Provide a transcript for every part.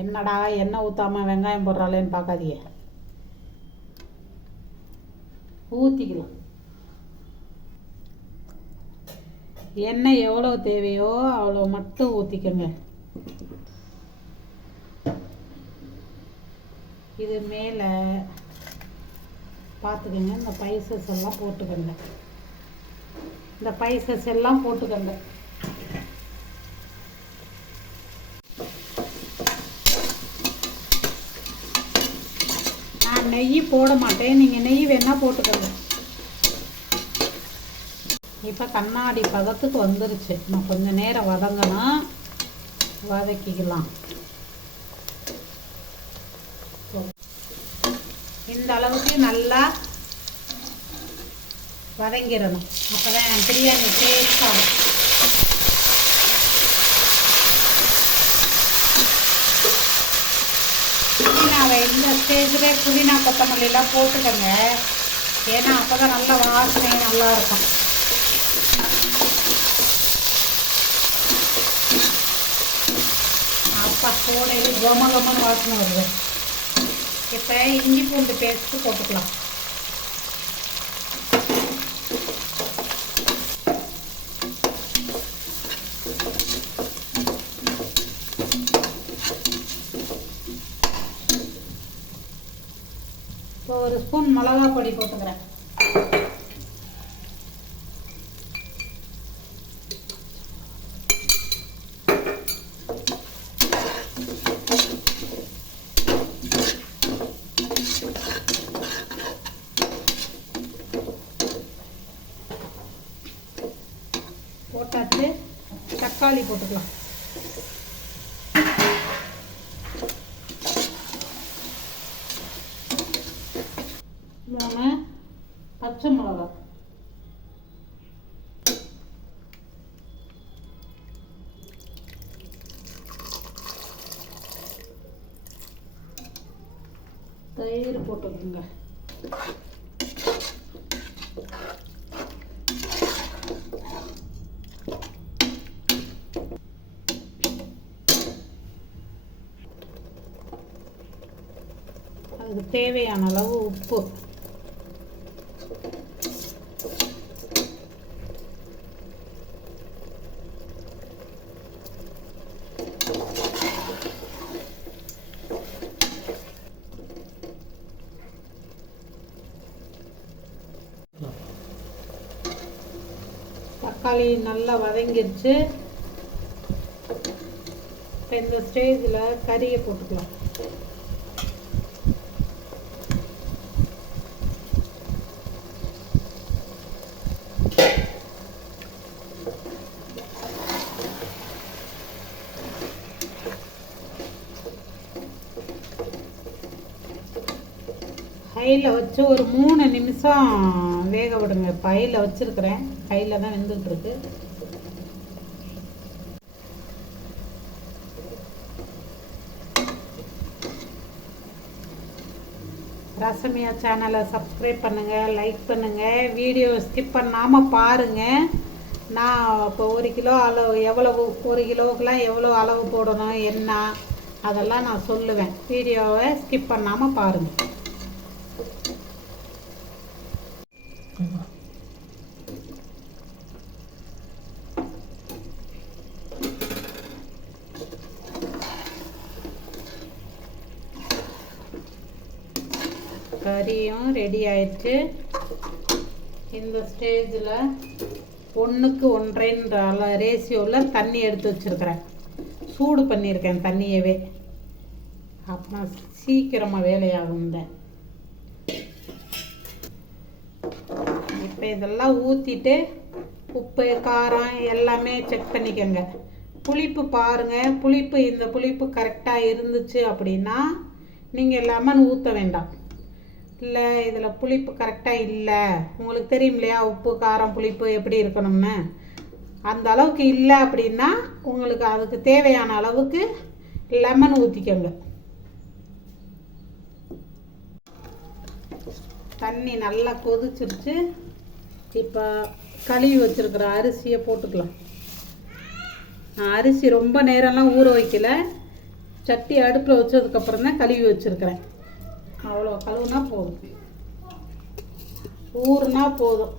என்னடா எண்ணெய் ஊற்றாமல் வெங்காயம் போடுறாளேன்னு பார்க்காதீங்க, ஊற்றிக்கலாம். எண்ணெய் எவ்வளோ தேவையோ அவ்வளோ மட்டும் ஊற்றிக்கோங்க. இது மேலே பார்த்துக்கோங்க, இந்த பைசஸ் எல்லாம் போட்டுக்கோங்க. இந்த பைசஸ் எல்லாம் போட்டுக்கோங்க. நான் நெய் போட மாட்டேன், நீங்கள் நெய் வேணால் போட்டுக்கோங்க. இப்போ கண்ணாடி பதத்துக்கு வந்துருச்சு. நான் கொஞ்சம் நேரம் வதக்கிக்கலாம். இந்த அளவுக்கு நல்லா வதங்கிடணும், அப்போ தான் பிரியாணி டேஸ்டாகும். புதினாவை இந்த ஸ்டேஜில் புதினா கொத்தமல்லிலாம் போட்டுக்கோங்க, ஏன்னா அப்போ தான் நல்ல வாசனை நல்லாயிருக்கும். அப்பா சோடையில் கமகமன்னு வாசனை வருது. இப்போ இஞ்சி பூண்டு பேஸ்ட்டு போட்டுக்கலாம். இப்போ ஒரு ஸ்பூன் மிளகா பொடி போட்டுக்கிறேன். போட்டாச்சு. தக்காளி போட்டுக்கலாம். பச்சை மிளகா, தயிர் போட்டுக்கோங்க. அதுக்கு தேவையான அளவு உப்பு. தக்காளி நல்லா வதங்கிருச்சு. இப்போ இந்த ஸ்டேஜில் கறியை போட்டுக்கலாம். ஹையில் வச்சு ஒரு 3 நிமிஷம் வேக விடுங்க. இப்போ ஹையில் வச்சுருக்கிறேன், ஹையில் தான் வெந்துட்டுருக்கு. ரசமியா சேனலை சப்ஸ்கிரைப் பண்ணுங்கள், லைக் பண்ணுங்கள், வீடியோ ஸ்கிப் பண்ணாமல் பாருங்கள். நான் இப்போ 1 கிலோ அளவு எவ்வளவு, 1 கிலோக்கெலாம் எவ்வளோ அளவு போடணும் என்ன அதெல்லாம் நான் சொல்லுவேன். வீடியோவை ஸ்கிப் பண்ணாமல் பாருங்கள். கறியும் ரெடி ஆயிடுச்சு. இந்த ஸ்டேஜில் 1க்கு 1.5 ரேஷியோவில் தண்ணி எடுத்து வச்சுருக்கிறேன். சூடு பண்ணியிருக்கேன் தண்ணியவே, அப்போ சீக்கிரமாக வேலையாகும். இப்போ இதெல்லாம் ஊற்றிட்டு உப்பு காரம் எல்லாமே செக் பண்ணிக்கோங்க. புளிப்பு பாருங்கள், புளிப்பு இந்த புளிப்பு கரெக்டாக இருந்துச்சு அப்படின்னா நீங்கள் லெமன் ஊற்ற வேண்டாம். இல்லை இதில் புளிப்பு கரெக்டாக இல்லை, உங்களுக்கு தெரியும் இல்லையா உப்பு காரம் புளிப்பு எப்படி இருக்கணும்னு, அந்த அளவுக்கு இல்லை அப்படின்னா உங்களுக்கு அதுக்கு தேவையான அளவுக்கு லெமன் ஊற்றிக்கோங்க. தண்ணி நல்லா கொதிச்சிருச்சு. இப்போ கழுவி வச்சுருக்கிற அரிசியை போட்டுக்கலாம். நான் அரிசி ரொம்ப நேரம்லாம் ஊற வைக்கல, சட்டி அடுப்பில் வச்சதுக்கப்புறம் தான் கழுவி வச்சுருக்கிறேன். அவ்வளோ கழுவுனா போதும், ஊறுனா போதும்.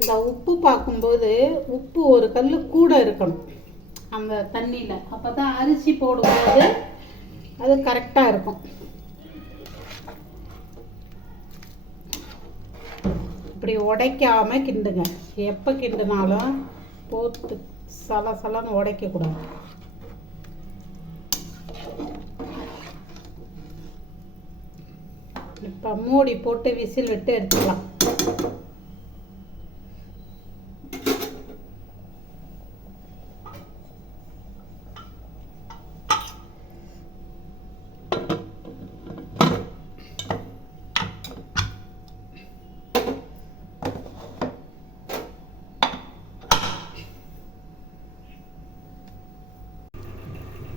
இந்த உப்பு பார்க்கும்போது உப்பு ஒரு கல் கூட இருக்கணும் அந்த தண்ணியில், அப்போ தான் அரிசி போடும்போது அது கரெக்டாக இருக்கும். இப்படி உடைக்காமல் கிண்டுங்க. எப்போ கிண்டுனாலும் போட்டு சலசலன்னு உடைக்கக்கூடாது. இப்போ மூடி போட்டு விசில் விட்டு எடுத்துக்கலாம்.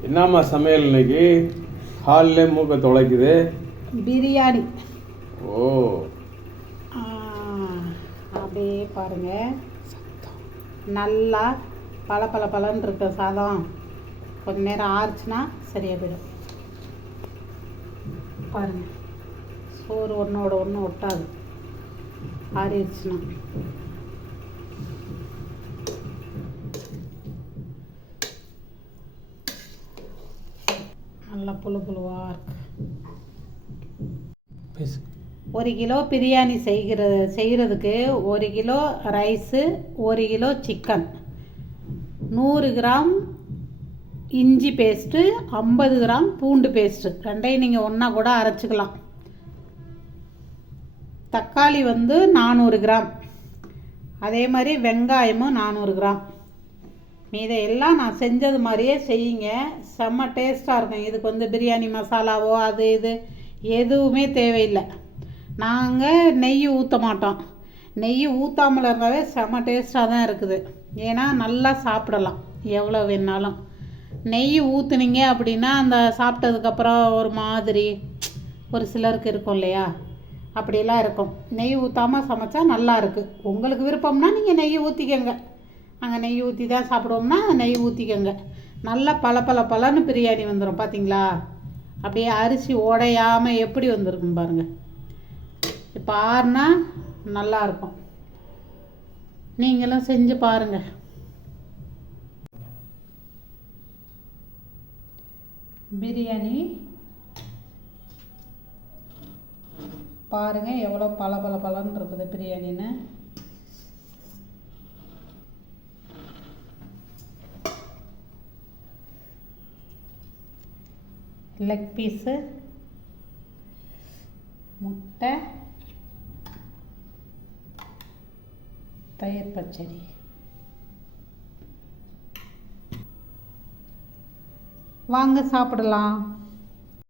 என்னம்மா சமையல் இன்னைக்கு? ஹாலில் மூக்க தொலைக்குது. பிரியாணி. ஓ, அப்படியே பாருங்க, நல்லா பளபளன்னு இருக்க சாதம். கொஞ்ச நேரம் ஆறுச்சுன்னா சரியாக போயிடும். பாருங்க, சோறு ஒன்றோட ஒன்று ஒட்டாது ஆறிடுச்சுன்னா. நல்லா புழுவாக இருக்கு. 1 கிலோ பிரியாணி செய்கிறதுக்கு 1 kilo rice, 1 kilo chicken, 100 gram இஞ்சி பேஸ்ட்டு, 50 கிராம் பூண்டு பேஸ்ட்டு, ரெண்டையும் நீங்கள் ஒன்றா கூட அரைச்சிக்கலாம். தக்காளி 400 கிராம், அதே மாதிரி வெங்காயமும் 400 கிராம். இதையெல்லாம் நான் செஞ்சது மாதிரியே செய்யுங்க, செம்ம டேஸ்ட்டாக இருக்கும். இதுக்கு பிரியாணி மசாலாவோ அது இது எதுவுமே தேவையில்லை. நாங்கள் நெய் ஊற்ற மாட்டோம். நெய் ஊற்றாமல் இருந்தாவே செம்ம டேஸ்ட்டாக தான் இருக்குது. ஏன்னா நல்லா சாப்பிடலாம் எவ்வளோ வேணாலும். நெய் ஊற்றுனீங்க அப்படின்னா அந்த சாப்பிட்டதுக்கப்புறம் ஒரு மாதிரி ஒரு சிலருக்கு இருக்கும் இல்லையா, அப்படியெல்லாம் இருக்கும். நெய் ஊற்றாமல் சமைச்சா நல்லா இருக்குது. உங்களுக்கு விருப்பம்னா நீங்கள் நெய் ஊற்றிக்கங்க. நாங்கள் நெய் ஊற்றி தான் சாப்பிடுவோம்னா நெய் ஊற்றிக்கங்க. நல்லா பளபளன்னு பிரியாணி வந்துடும். பார்த்தீங்களா, அப்படியே அரிசி உடையாமல் எப்படி வந்திருக்கும் பாருங்கள். இப்போ ஆறுனா நல்லாயிருக்கும். நீங்களும் செஞ்சு பாருங்கள். பிரியாணி பாருங்கள் எவ்வளோ பளபளன்னு இருக்குது பிரியாணின்னு. லெக் பீஸு, முட்டை, தயிர் பச்சடி. வாங்க சாப்பிடலாம்.